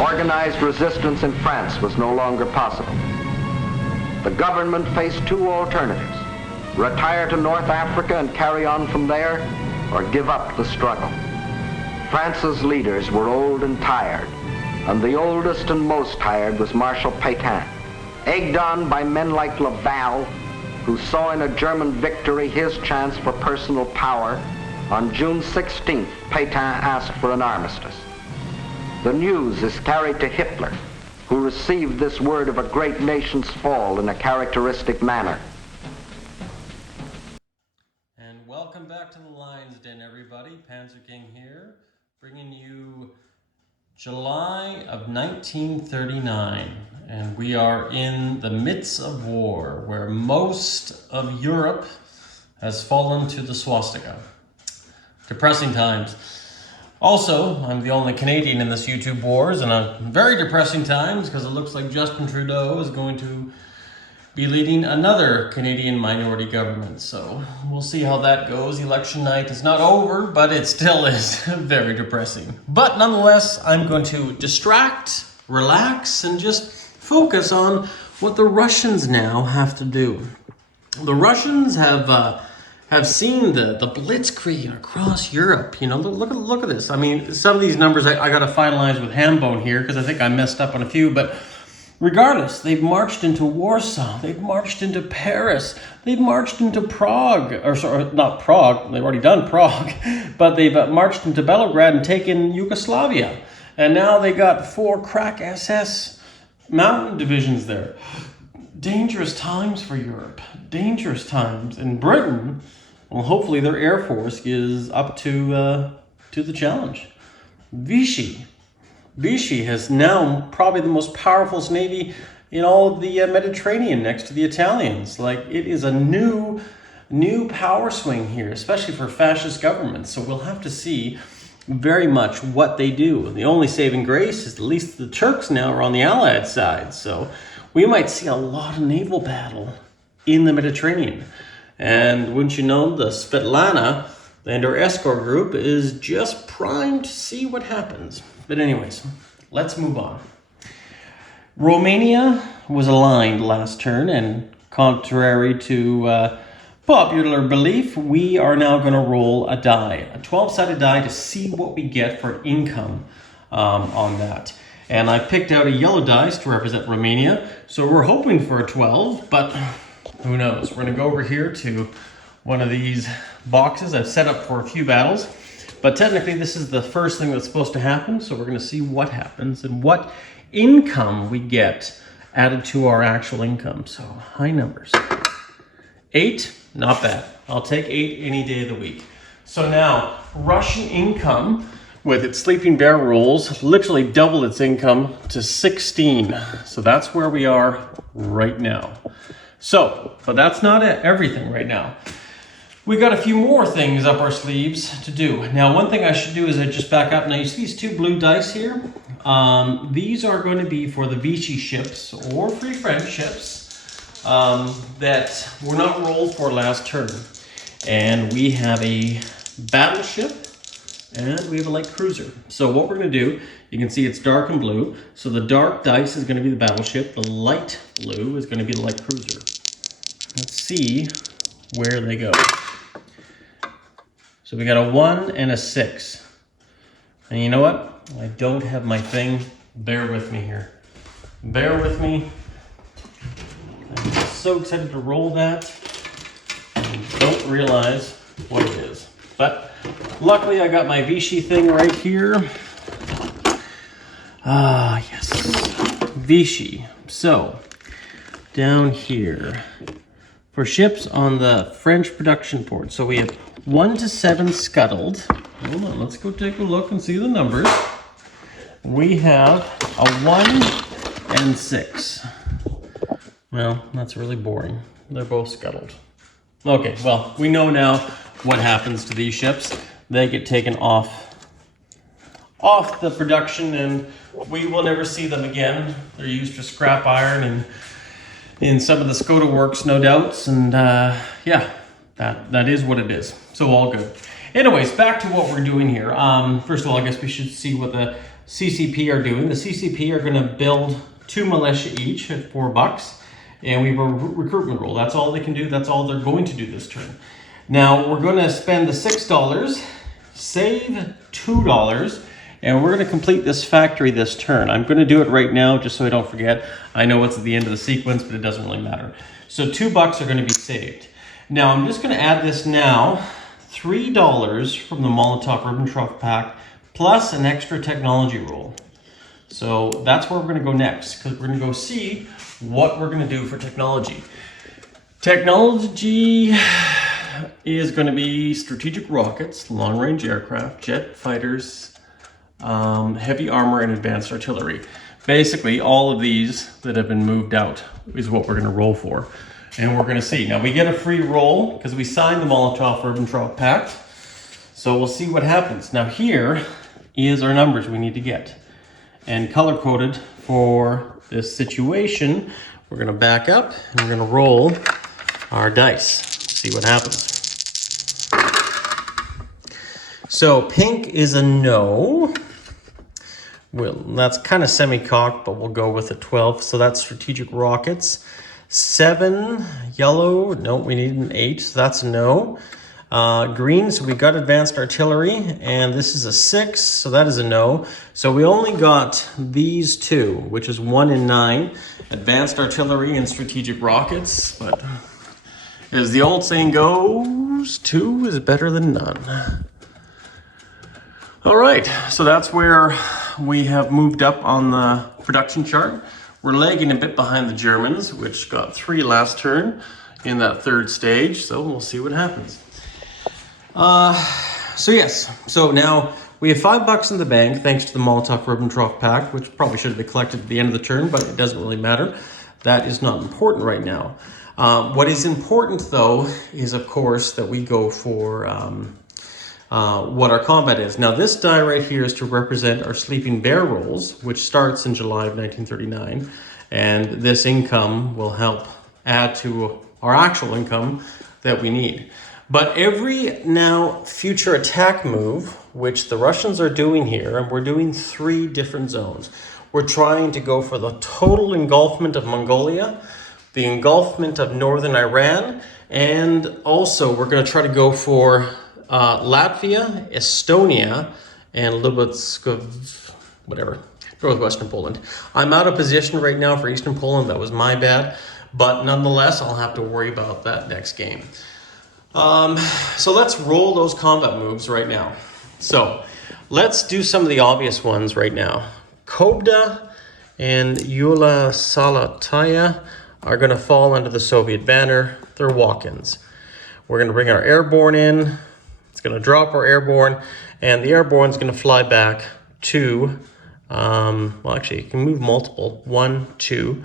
Organized resistance in France was no longer possible. The government faced two alternatives: retire to North Africa and carry on from there, or give up the struggle. France's leaders were old and tired, and the oldest and most tired was Marshal Pétain. Egged on by men like Laval, who saw in a German victory his chance for personal power, on June 16th, Pétain asked for an armistice. The news is carried to Hitler, who received this word of a great nation's fall in a characteristic manner. And welcome back to the Lion's Den, everybody. Panzer King here, bringing you July of 1939. And we are in the midst of war, where most of Europe has fallen to the swastika. Depressing times. Also, I'm the only Canadian in this YouTube wars, and very depressing times because it looks like Justin Trudeau is going to be leading another Canadian minority government. So we'll see how that goes. Election night is not over, but it still is very depressing. But nonetheless, I'm going to distract, relax, and just focus on what the Russians now have to do. The Russians have seen the blitzkrieg across Europe. You know, look at this. I mean, some of these numbers I got to finalize with Hambone here because I think I messed up on a few. But regardless, they've marched into Warsaw. They've marched into Paris. They've marched into Prague. Or sorry, not Prague. They've already done Prague. But they've marched into Belgrade and taken Yugoslavia. And now they got 4 crack SS mountain divisions there. Dangerous times for Europe. Dangerous times. In Britain, well, hopefully their Air Force is up to the challenge. Vichy has now probably the most powerful navy in all of the Mediterranean, next to the Italians. Like, it is a new power swing here, especially for fascist governments. So we'll have to see very much what they do. The only saving grace is at least the Turks now are on the Allied side. So we might see a lot of naval battle in the Mediterranean. And wouldn't you know, the Svetlana and our U.S.S.R group is just primed to see what happens. But anyways, let's move on. Romania was aligned last turn, and contrary to popular belief, we are now going to roll a die, a 12-sided die, to see what we get for income on that. And I picked out a yellow dice to represent Romania, so we're hoping for a 12, but who knows? We're going to go over here to one of these boxes I've set up for a few battles, but technically this is the first thing that's supposed to happen, so we're going to see what happens and what income we get added to our actual income. So high numbers. 8, not bad. I'll take 8 any day of the week. So now, Russian income, with its sleeping bear rules, literally doubled its income to 16. So that's where we are right now. So, but that's not everything right now. We got a few more things up our sleeves to do. Now, one thing I should do is I just back up. Now, you see these 2 blue dice here? These are going to be for the Vichy ships or Free French ships that were not rolled for last turn. And we have a battleship and we have a light cruiser. So what we're going to do, you can see it's dark and blue. So the dark dice is going to be the battleship. The light blue is going to be the light cruiser. Let's see where they go. So we got a 1 and a 6. And you know what? I don't have my thing. Bear with me here. Bear with me. I'm so excited to roll that. I don't realize what it is. But luckily I got my Vichy thing right here. Ah, yes. Vichy. So, down here. For ships on the French production port. So we have 1 to 7 scuttled. Hold on, let's go take a look and see the numbers. We have a 1 and 6. Well, that's really boring. They're both scuttled. Okay, well, we know now what happens to these ships. They get taken off the production and we will never see them again. They're used for scrap iron and in some of the Skoda works, no doubts. And yeah, that is what it is. So all good. Anyways, back to what we're doing here. First of all, I guess we should see what the CCP are doing. The CCP are going to build 2 militia each at $4, and we have a recruitment role. That's all they can do. That's all they're going to do this turn. Now we're going to spend the $6, save $2, and we're going to complete this factory this turn. I'm going to do it right now just so I don't forget. I know it's at the end of the sequence, but it doesn't really matter. So $2 are going to be saved. Now I'm just going to add this now. $3 from the Molotov-Ribbentrop Pact plus an extra technology roll. So that's where we're going to go next, because we're going to go see what we're going to do for technology. Technology is going to be strategic rockets, long-range aircraft, jet fighters, heavy armor, and advanced artillery. Basically, all of these that have been moved out is what we're going to roll for. And we're going to see. Now, we get a free roll because we signed the Molotov-Ribbentrop Pact. So we'll see what happens. Now, here is our numbers we need to get. And color-coded for this situation, we're going to back up and we're going to roll our dice. See what happens. So pink is a no. Well, that's kind of semi-cocked, but we'll go with a 12. So that's strategic rockets. 7, yellow, no, we need an 8, so that's a no. Green, so we got advanced artillery, and this is a 6, so that is a no. So we only got these 2, which is 1 and 9, advanced artillery and strategic rockets, but as the old saying goes, 2 is better than none. All right, so that's where we have moved up on the production chart. We're lagging a bit behind the Germans, which got 3 last turn in that 3rd stage, so we'll see what happens. So now we have $5 in the bank thanks to the Molotov-Ribbentrop Pact, which probably should have been collected at the end of the turn, but it doesn't really matter. That is not important right now. What is important, though, is, of course, that we go for what our combat is. Now, this die right here is to represent our Sleeping Bear rolls, which starts in July of 1939, and this income will help add to our actual income that we need. But every now future attack move, which the Russians are doing here, and we're doing 3 different zones. We're trying to go for the total engulfment of Mongolia, the engulfment of northern Iran, and also we're going to try to go for Latvia, Estonia, and Lubotskov, whatever, northwestern Poland. I'm out of position right now for eastern Poland. That was my bad. But nonetheless, I'll have to worry about that next game. So let's roll those combat moves right now. So let's do some of the obvious ones right now. Kobda and Yula Salataya are going to fall under the Soviet banner. They're walk-ins. We're going to bring our airborne in. It's going to drop our airborne, and the airborne is going to fly back to, well, actually, it can move multiple. 1, 2,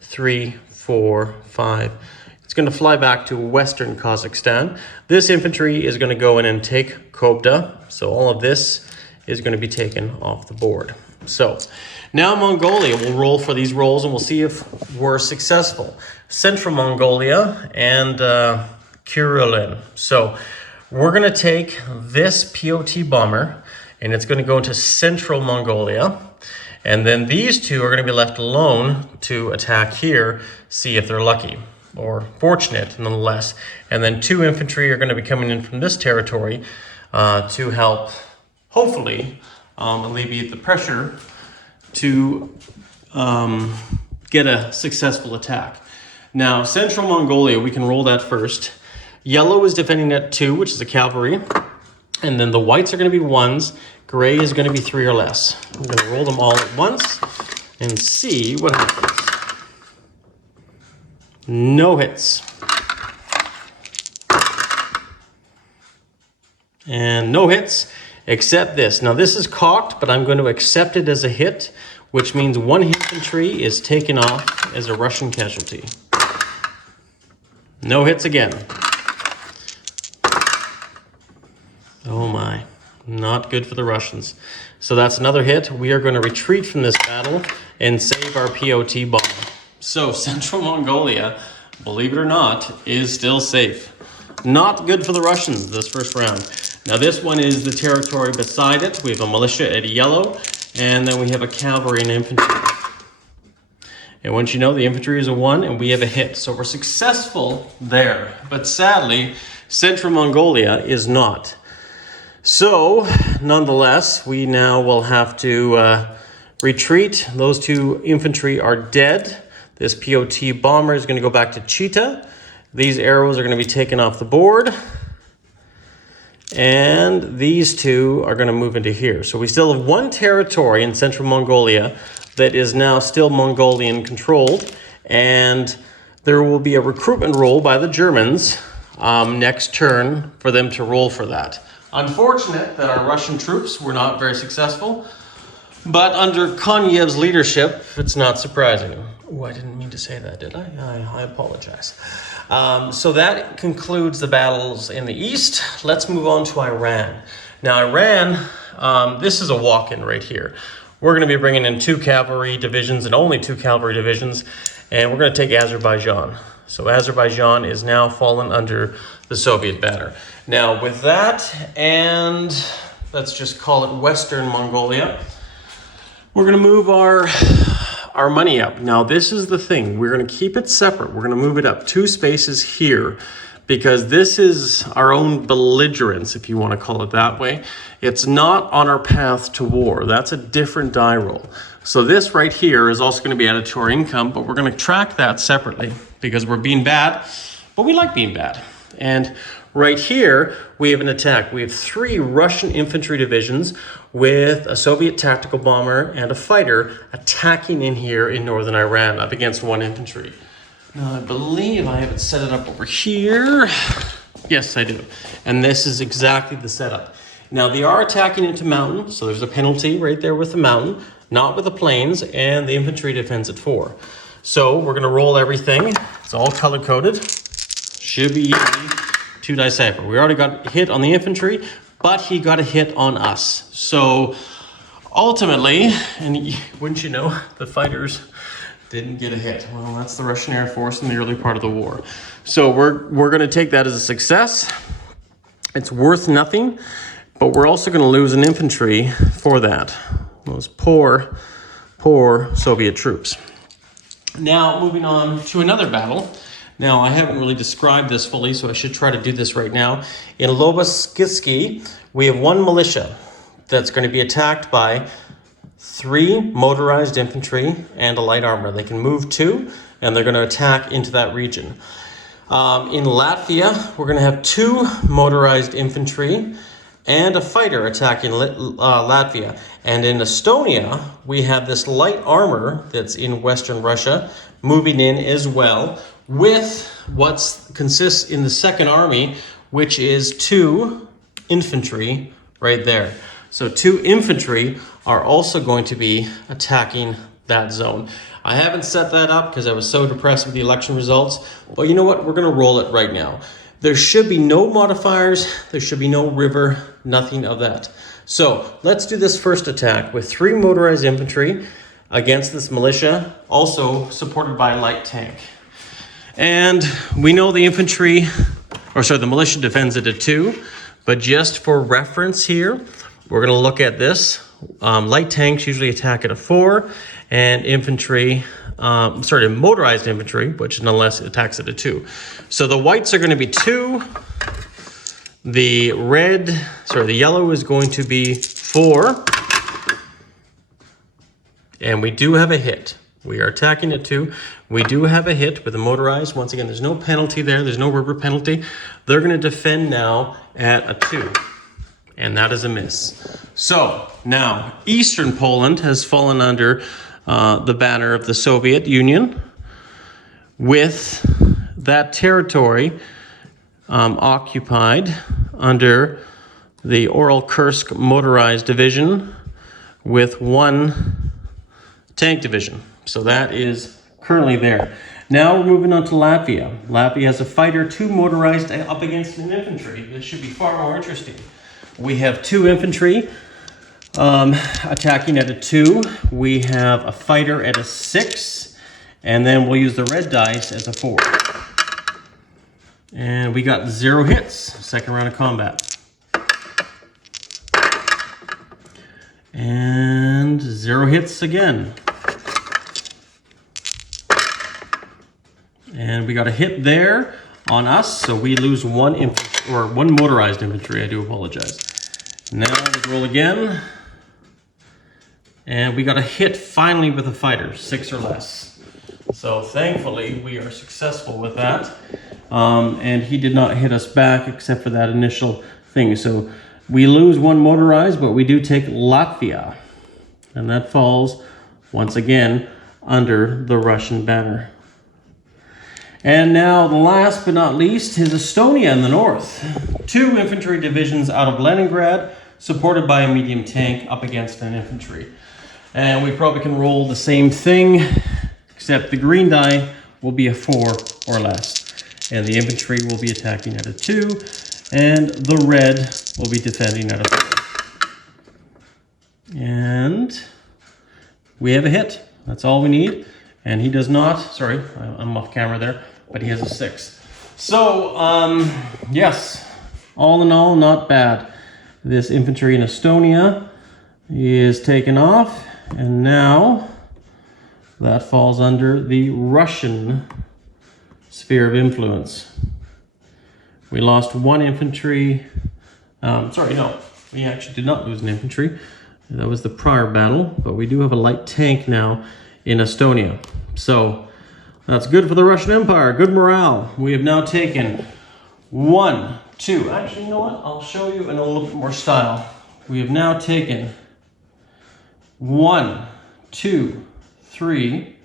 3, 4, 5. It's going to fly back to Western Kazakhstan. This infantry is going to go in and take Kobda. So all of this is going to be taken off the board. So now Mongolia will roll for these rolls, and we'll see if we're successful. Central Mongolia and Kurulin. So we're going to take this POT bomber, and it's going to go into Central Mongolia. And then these 2 are going to be left alone to attack here, see if they're lucky or fortunate nonetheless. And then 2 infantry are going to be coming in from this territory to help, hopefully, alleviate the pressure to get a successful attack. Now, Central Mongolia, we can roll that first. Yellow is defending at 2, which is a cavalry. And then the whites are going to be 1s. Gray is going to be 3 or less. I'm going to roll them all at once and see what happens. No hits. And no hits, except this. Now this is cocked, but I'm going to accept it as a hit, which means 1 infantry is taken off as a Russian casualty. No hits again. Oh my, not good for the Russians. So that's another hit. We are going to retreat from this battle and save our POT bomb. So Central Mongolia, believe it or not, is still safe. Not good for the Russians this first round. Now this one is the territory beside it. We have a militia at yellow, And then we have a cavalry and infantry. And once you know, the infantry is a 1 and we have a hit. So we're successful there. But sadly, Central Mongolia is not. So, nonetheless, we now will have to retreat. Those 2 infantry are dead. This POT bomber is going to go back to Chita. These arrows are going to be taken off the board. And these 2 are going to move into here. So we still have 1 territory in Central Mongolia that is now still Mongolian controlled. And there will be a recruitment roll by the Germans next turn for them to roll for that. Unfortunate that our Russian troops were not very successful, but under Konyev's leadership, it's not surprising. Oh, I didn't mean to say that, did I? I apologize. So that concludes the battles in the east. Let's move on to Iran. Now, Iran, this is a walk-in right here. We're going to be bringing in 2 cavalry divisions and only 2 cavalry divisions, and we're going to take Azerbaijan. So Azerbaijan is now fallen under the Soviet banner. Now with that, and let's just call it Western Mongolia, we're going to move our money up. Now this is the thing, we're going to keep it separate. We're going to move it up 2 spaces here because this is our own belligerence, if you want to call it that way. It's not on our path to war. That's a different die roll. So this right here is also going to be added to our income, but we're going to track that separately because we're being bad, but we like being bad. And right here, we have an attack. We have 3 Russian infantry divisions with a Soviet tactical bomber and a fighter attacking in here in northern Iran up against 1 infantry. Now, I believe I have it set it up over here. Yes, I do. And this is exactly the setup. Now, they are attacking into mountain, so there's a penalty right there with the mountain, not with the plains, and the infantry defends at 4. So we're going to roll everything. It's all color-coded. Should be easy to decipher. We already got a hit on the infantry, but he got a hit on us. So ultimately, and wouldn't you know, the fighters didn't get a hit. Well, that's the Russian Air Force in the early part of the war. So we're going to take that as a success. It's worth nothing, but we're also going to lose an infantry for that. Those poor Soviet troops. Now, moving on to another battle. Now, I haven't really described this fully, so I should try to do this right now. In Loboskitsky, we have 1 militia that's going to be attacked by 3 motorized infantry and a light armor. They can move 2, and they're going to attack into that region. In Latvia, we're going to have 2 motorized infantry and a fighter attacking Latvia. And in Estonia, we have this light armor that's in Western Russia moving in as well with what consists in the Second Army, which is 2 infantry right there. So 2 infantry are also going to be attacking that zone. I haven't set that up because I was so depressed with the election results, but you know what? We're going to roll it right now. There should be no modifiers. There should be no river, nothing of that. So let's do this first attack with 3 motorized infantry against this militia, also supported by a light tank. And we know the the militia defends it at 2, but just for reference here, we're going to look at this. Light tanks usually attack at a 4, and motorized infantry, which nonetheless attacks at a 2. So the whites are going to be 2. The yellow is going to be 4. And we do have a hit. We are attacking at 2. We do have a hit with the motorized. Once again, there's no penalty there. There's no river penalty. They're going to defend now at a 2. And that is a miss. So now Eastern Poland has fallen under the banner of the Soviet Union, with that territory occupied under the Oral-Kursk motorized division with 1 tank division. So that is currently there. Now we're moving on to Latvia. Latvia has a fighter, 2 motorized up against an infantry. This should be far more interesting. We have 2 infantry attacking at a 2. We have a fighter at a 6. And then we'll use the red dice as a 4. And we got 0 hits, second round of combat. And 0 hits again. And we got a hit there on us, so we lose one motorized infantry. I do apologize. Now we roll again. And we got a hit finally with a fighter, 6 or less. So thankfully we are successful with that. And he did not hit us back except for that initial thing. So we lose one motorized, but we do take Latvia. And that falls once again under the Russian banner. And now, the last but not least, is Estonia in the north. 2 infantry divisions out of Leningrad, supported by a medium tank up against an infantry. And we probably can roll the same thing, except the green die will be a 4 or less. And the infantry will be attacking at a 2, and the red will be defending at a 4. And we have a hit. That's all we need. And he does not, sorry, I'm off camera there, but he has a 6. So, yes, all in all, not bad. This infantry in Estonia is taken off, and now that falls under the Russian sphere of influence. We lost 1 infantry. Sorry, no, we actually did not lose an infantry. That was the prior battle, but we do have a light tank now in Estonia. So that's good for the Russian Empire. Good morale. We have now taken 1, 2. Actually, you know what? I'll show you in a little bit more style. We have now taken 1, 2, 3,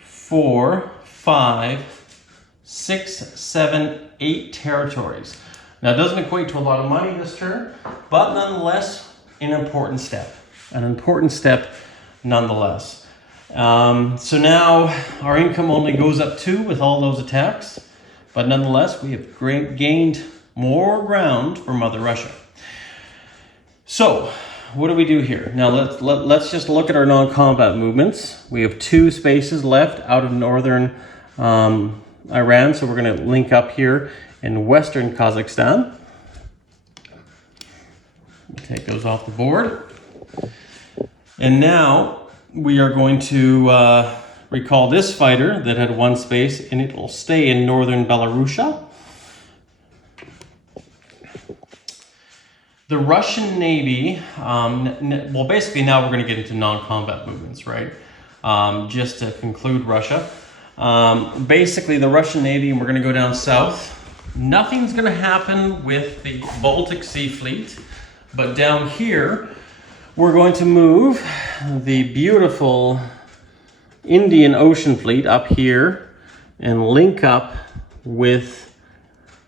4, 5, 6, 7, 8 territories. Now, it doesn't equate to a lot of money this turn, but nonetheless, an important step. An important step nonetheless. So now our income only goes up 2 with all those attacks, but nonetheless, we have gained more ground for Mother Russia. So, what do we do here? Now let's just look at our non-combat movements. We have 2 spaces left out of northern Iran, so we're going to link up here in western Kazakhstan. Take those off the board. And now we are going to recall this fighter that had 1 space, and it will stay in northern Belarusia. The Russian Navy, well, basically now we're going to get into non-combat movements, right? Just to conclude Russia. Basically, the Russian Navy, and we're going to go down south. Nothing's going to happen with the Baltic Sea Fleet, but down here, we're going to move the beautiful Indian Ocean Fleet up here and link up with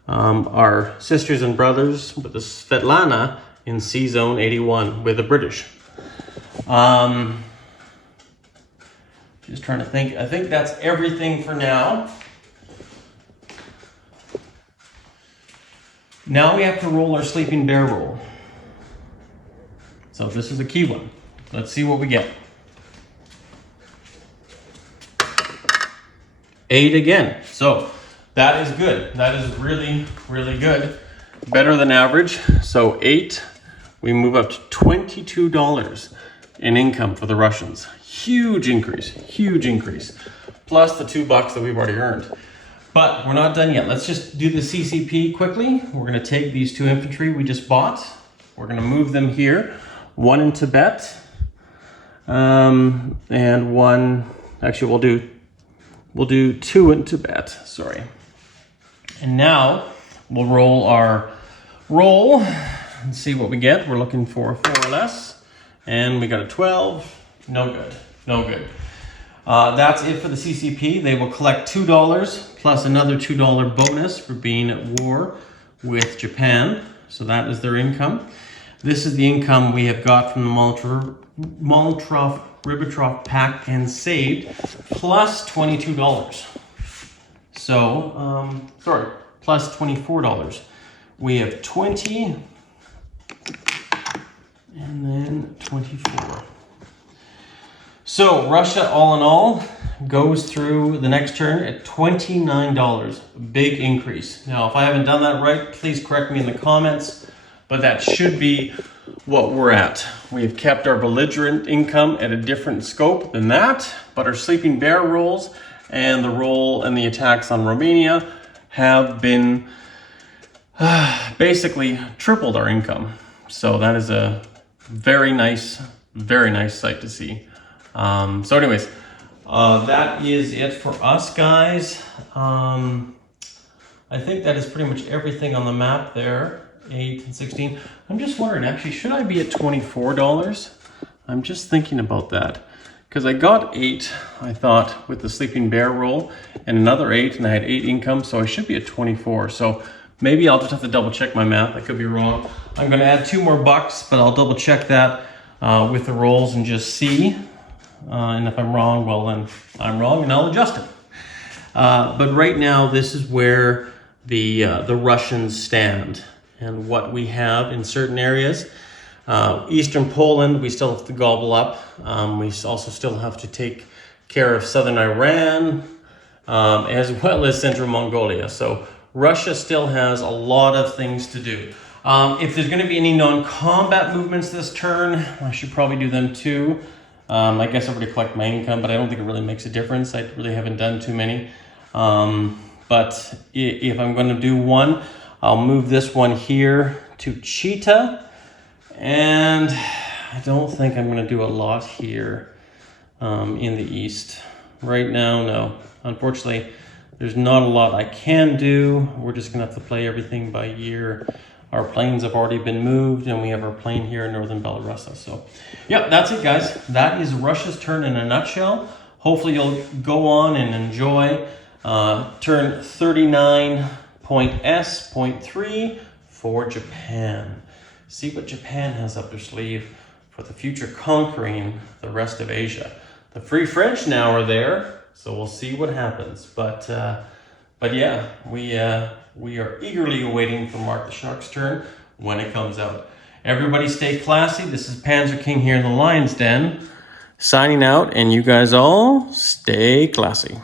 our sisters and brothers with the Svetlana in Sea Zone 81 with the British. Just trying to think. I think that's everything for now. Now we have to roll our Sleeping Bear roll. So this is a key one. Let's see what we get. 8 again. So that is good. That is really, really good. Better than average. So 8, we move up to $22 in income for the Russians. Huge increase, huge increase. Plus the $2 that we've already earned. But we're not done yet. Let's just do the CCP quickly. We're gonna take these 2 infantry we just bought. We're gonna move them here. 1 in Tibet, and 1, actually we'll do 2 in Tibet, sorry. And now we'll roll our roll and see what we get. We're looking for a 4 or less, and we got a 12, no good, no good. That's it for the CCP. They will collect $2 plus another $2 bonus for being at war with Japan. So that is their income. This is the income we have got from the Molotov-Ribbentrop Pact and saved, plus $22. So, plus $24. We have 20, and then 24. So Russia, all in all, goes through the next turn at $29. Big increase. Now, if I haven't done that right, please correct me in the comments, but that should be what we're at. We've kept our belligerent income at a different scope than that, but our sleeping bear rolls and the roll and the attacks on Romania have been basically tripled our income. So that is a very nice sight to see. So anyways, that is it for us, guys. I think that is pretty much everything on the map there. 8 and 16. I'm just wondering, actually, should I be at $24? I'm just thinking about that. Because I got 8, I thought, with the sleeping bear roll, and another 8, and I had 8 income, so I should be at 24. So maybe I'll just have to double check my math. I could be wrong. I'm going to add 2 more bucks, but I'll double check that with the rolls and just see. And if I'm wrong, well then I'm wrong and I'll adjust it. But right now, this is where the Russians stand and what we have in certain areas. Eastern Poland, we still have to gobble up. We also still have to take care of southern Iran, as well as central Mongolia. So Russia still has a lot of things to do. If there's going to be any non-combat movements this turn, I should probably do them too. I guess I've already collected my income, but I don't think it really makes a difference. I really haven't done too many. But if I'm going to do one, I'll move this one here to Cheetah. And I don't think I'm going to do a lot here in the east. Right now, no. Unfortunately, there's not a lot I can do. We're just going to have to play everything by ear. Our planes have already been moved, and we have our plane here in northern Belarus. So, yeah, that's it, guys. That is Russia's turn in a nutshell. Hopefully, you'll go on and enjoy turn 39.S.2 for Japan. See what Japan has up their sleeve for the future conquering the rest of Asia. The Free French now are there, so we'll see what happens. But yeah, we are eagerly awaiting for Mark the Shark's turn when it comes out. Everybody stay classy. This is Panzer King here in the Lion's Den, signing out, and you guys all stay classy.